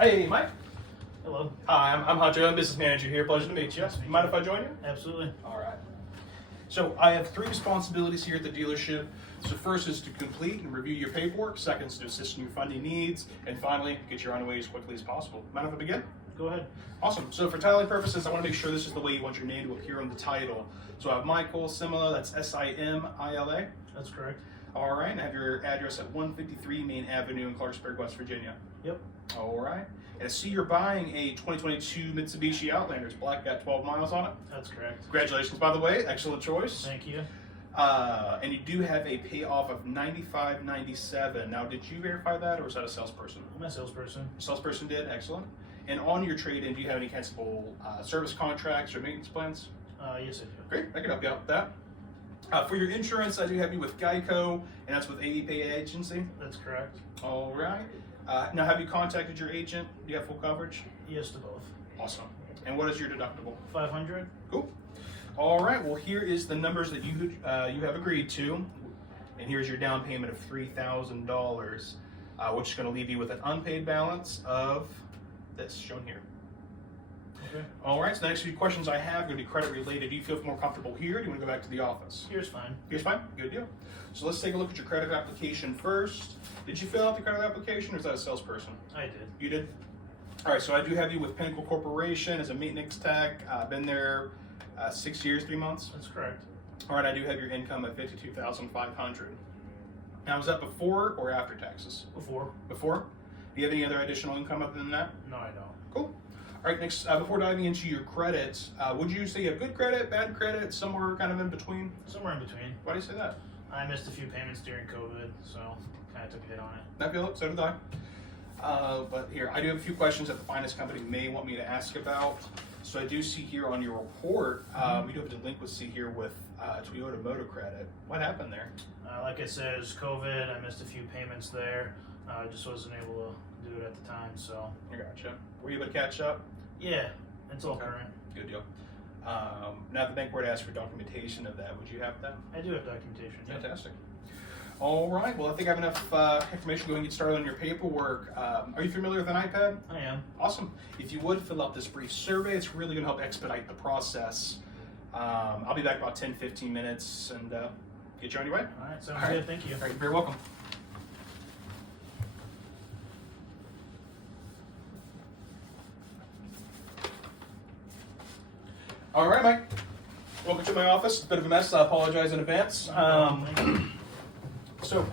Hey, Mike. Hello. Hi, I'm Hunter. I'm business manager here. Pleasure to meet you. Mind if I join you? Absolutely. All right. So I have three responsibilities here at the dealership. So first is to complete and review your paperwork. Second is to assist in your funding needs. And finally, get you on your way as quickly as possible. Mind if I begin? Go ahead. Awesome. So for titling purposes, I want to make sure this is the way you want your name to appear on the title. So I have Michael Simila, that's Simila. That's correct. All right. And I have your address at 153 Main Avenue in Clarksburg, West Virginia. Yep. All right. And I see you're buying a 2022 Mitsubishi Outlander. It's black, got 12 miles on it. That's correct. Congratulations, by the way. Excellent choice. Thank you. And you do have a payoff of $95.97. Now, did you verify that, or was that a salesperson? I'm a salesperson. Salesperson did. Excellent. And on your trade-in, do you have any cancelable service contracts or maintenance plans? Yes, I do. Great. I can help you out with that. For your insurance, I do have you with Geico, and that's with AEP Agency. That's correct. All right. Now, have you contacted your agent? Do you have full coverage? Yes to both. Awesome. And what is your deductible? 500. Cool. All right. Well, here is the numbers that you have agreed to, and here's your down payment of $3,000, which is going to leave you with an unpaid balance of this shown here. Okay. All right. So the next few questions I have are going to be credit related. Do you feel more comfortable here? Or do you want to go back to the office? Here's fine. Here's fine. Good deal. So let's take a look at your credit application first. Did you fill out the credit application, or is that a salesperson? I did. You did? All right, so I do have you with Pinnacle Corporation as a maintenance tech. Been there 6 years, 3 months. That's correct. All right, I do have your income at $52,500. Now, was that before or after taxes? Before. Before? Do you have any other additional income other than that? No, I don't. Cool. All right, next, before diving into your credits, would you say you have good credit, bad credit, somewhere kind of in between? Somewhere in between. Why do you say that? I missed a few payments during COVID, so kind of took a hit on it. I feel it, so did I. But here, I do have a few questions that the finance company may want me to ask about. So I do see here on your report, we do have a delinquency here with Toyota Motor Credit. What happened there? Like I said, it was COVID. I missed a few payments there. I just wasn't able to do it at the time, so. I gotcha. Were you able to catch up? Yeah, it's all Okay. current. Good deal. Now, if the bank were to ask for documentation of that, would you have that? I do have documentation. Yeah. Fantastic. All right. Well, I think I have enough information to go and get started on your paperwork. Are you familiar with an iPad? I am. Awesome. If you would fill out this brief survey, it's really going to help expedite the process. I'll be back about 10-15 minutes and get you on your way. All right, sounds All right. good. Thank you. All right, you're very welcome. All right, Mike. Welcome to my office. It's a bit of a mess. I apologize in advance. Thank you. So,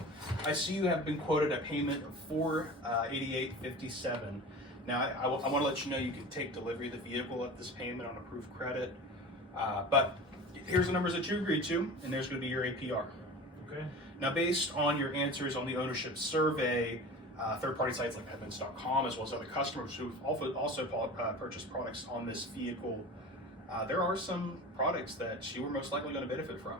I see you have been quoted a payment of $488.57. Now, I want to let you know you can take delivery of the vehicle at this payment on approved credit. But here's the numbers that you agreed to, and there's going to be your APR. Okay. Now, based on your answers on the ownership survey, third-party sites like Edmunds.com, as well as other customers who've also purchased products on this vehicle, there are some products that you are most likely going to benefit from.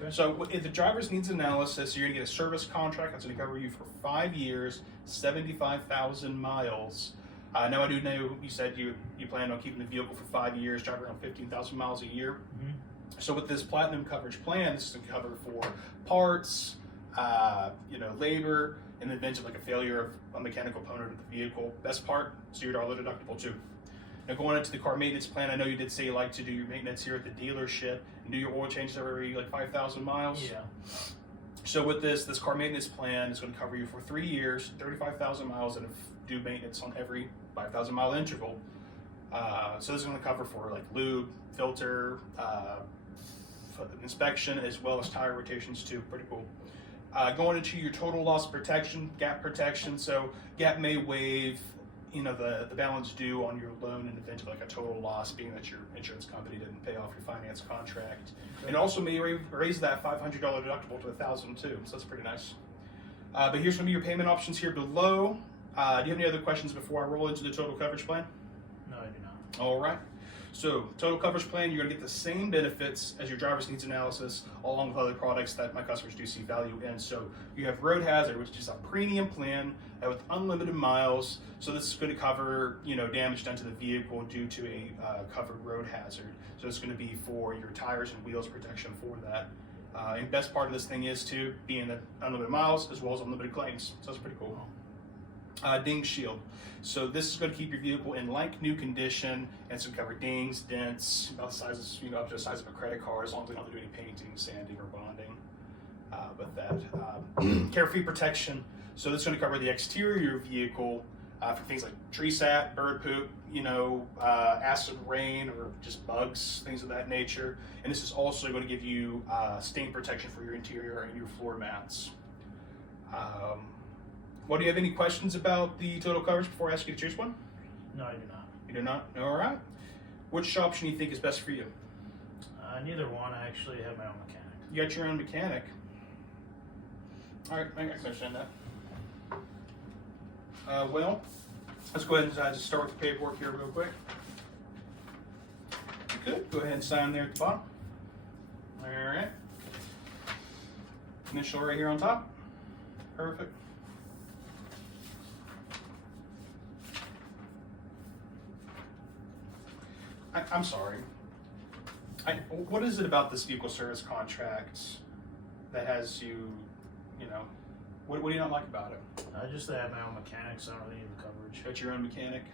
Okay. So, if the driver's needs analysis, you're going to get a service contract that's going to cover you for 5 years, 75,000 miles. Now, I do know you said you plan on keeping the vehicle for 5 years, driving around 15,000 miles a year. Mm-hmm. So with this platinum coverage plan, this is to cover for parts, labor, in the event of like a failure of a mechanical component of the vehicle. Best part, $0 deductible too. Now going into the car maintenance plan, I know you did say you like to do your maintenance here at the dealership and do your oil changes every like 5,000 miles. Yeah. So with this car maintenance plan is going to cover you for 3 years, 35,000 miles, and do maintenance on every 5,000 mile interval. So this is going to cover for like lube, filter, inspection, as well as tire rotations too. Pretty cool. Going into your total loss protection, gap protection. So gap may waive, the balance due on your loan in the event of like a total loss, being that your insurance company didn't pay off your finance contract. Okay. And also may raise that $500 deductible to $1,000 too. So that's pretty nice. But here's going to be your payment options here below. Do you have any other questions before I roll into the total coverage plan? No, I do not. All right. So, total coverage plan, you're going to get the same benefits as your driver's needs analysis, along with other products that my customers do see value in. So, you have road hazard, which is a premium plan with unlimited miles. So, this is going to cover, damage done to the vehicle due to a covered road hazard. So, it's going to be for your tires and wheels protection for that. And best part of this thing is to be in the unlimited miles as well as unlimited claims. So, that's pretty cool. Ding shield. So this is going to keep your vehicle in like new condition, and it's going to cover dings, dents, about the sizes, up to the size of a credit card, as long as we don't have to do any painting, sanding, or bonding. With that, carefree protection. So this is going to cover the exterior of your vehicle for things like tree sap, bird poop, acid rain, or just bugs, things of that nature. And this is also going to give you stain protection for your interior and your floor mats. Do you have any questions about the total coverage before I ask you to choose one? No, I do not. You do not? All right. Which option do you think is best for you? Neither one. I actually have my own mechanic. You got your own mechanic. All right, I can understand that. Well, let's go ahead and just start with the paperwork here real quick. You could go ahead and sign there at the bottom. All right. Initial right here on top. Perfect. I'm sorry. What is it about this vehicle service contract that has you, what do you not like about it? Just that I have my own mechanic, so I don't really need the coverage. Got your own mechanic?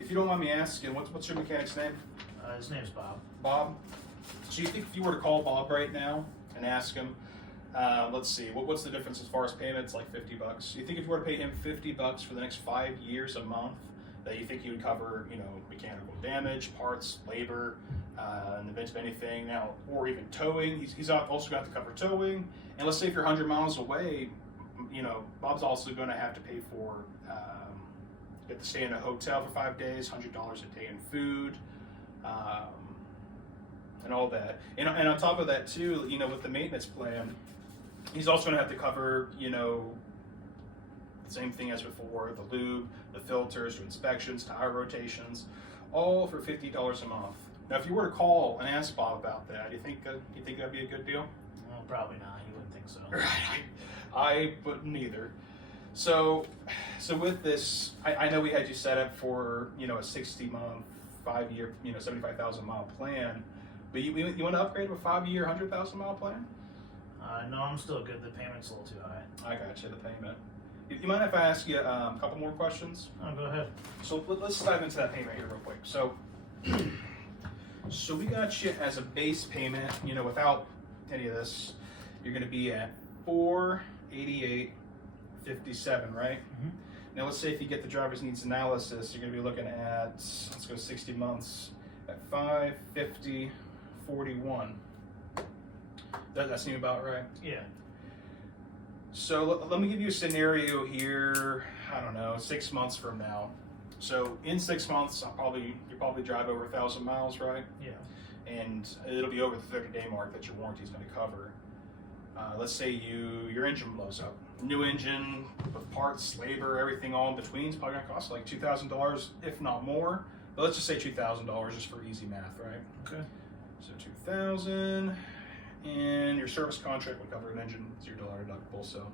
If you don't mind me asking, what's your mechanic's name? His name's Bob. Bob? So you think if you were to call Bob right now and ask him, let's see, what's the difference as far as payments? Like $50. You think if you were to pay him $50 for the next 5 years a month, that you think he would cover, mechanical damage, parts, labor, in the event of anything now, or even towing? He's also got to cover towing. And let's say if you're 100 miles away, Bob's also going to have to pay for, you have to stay in a hotel for 5 days, $100 a day in food, and all that. And on top of that too, with the maintenance plan, he's also going to have to cover, same thing as before, the lube, the filters, the inspections, tire rotations, all for $50 a month. Now, if you were to call and ask Bob about that, do you think that'd be a good deal? Well, probably not. You wouldn't think so. Right. I wouldn't either. So with this, I know we had you set up for a 60-month, 5-year, 75,000 mile plan, but you want to upgrade to a 5-year, 100,000 mile plan? No, I'm still good. The payment's a little too high. I got you. The payment. You mind if I ask you a couple more questions? Oh, go ahead. So let's dive into that payment here real quick. So we got you as a base payment, without any of this, you're going to be at $488.57, right? Mm-hmm. Now let's say if you get the driver's needs analysis, you're going to be looking at, let's go 60 months, at $550.41. Does that seem about right? Yeah. So let me give you a scenario here, I don't know, 6 months from now. So in 6 months, you'll probably drive over 1,000 miles, right? Yeah. And it'll be over the 30-day mark that your warranty is going to cover. Let's say your engine blows up. New engine with parts, labor, everything all in between is probably going to cost like $2,000, if not more. But let's just say $2,000 just for easy math, right? Okay. So $2,000, and your service contract would cover an engine, $0 deductible. So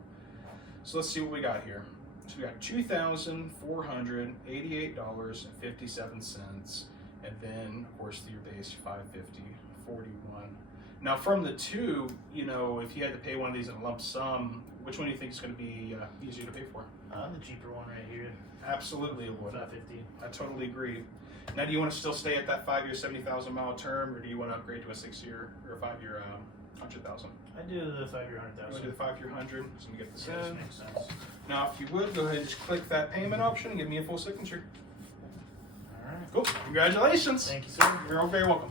let's see what we got here. So we got $2,488.57, and then of course your base $550.41. Now from the two, if you had to pay one of these in a lump sum, which one do you think is going to be easier to pay for? The cheaper one right here. Absolutely, it would. $550. I totally agree. Now, do you want to still stay at that 5-year, 70,000 mile term, or do you want to upgrade to a 6-year or a 5-year 100,000? I do the 5-year I'm 100,000. going to do the 5-year 100. So let me get this Yeah, this in. makes sense. Now, if you would, go ahead and just click that payment option and give me a full signature. All right. Cool. Congratulations. Thank you, sir. You're all very welcome.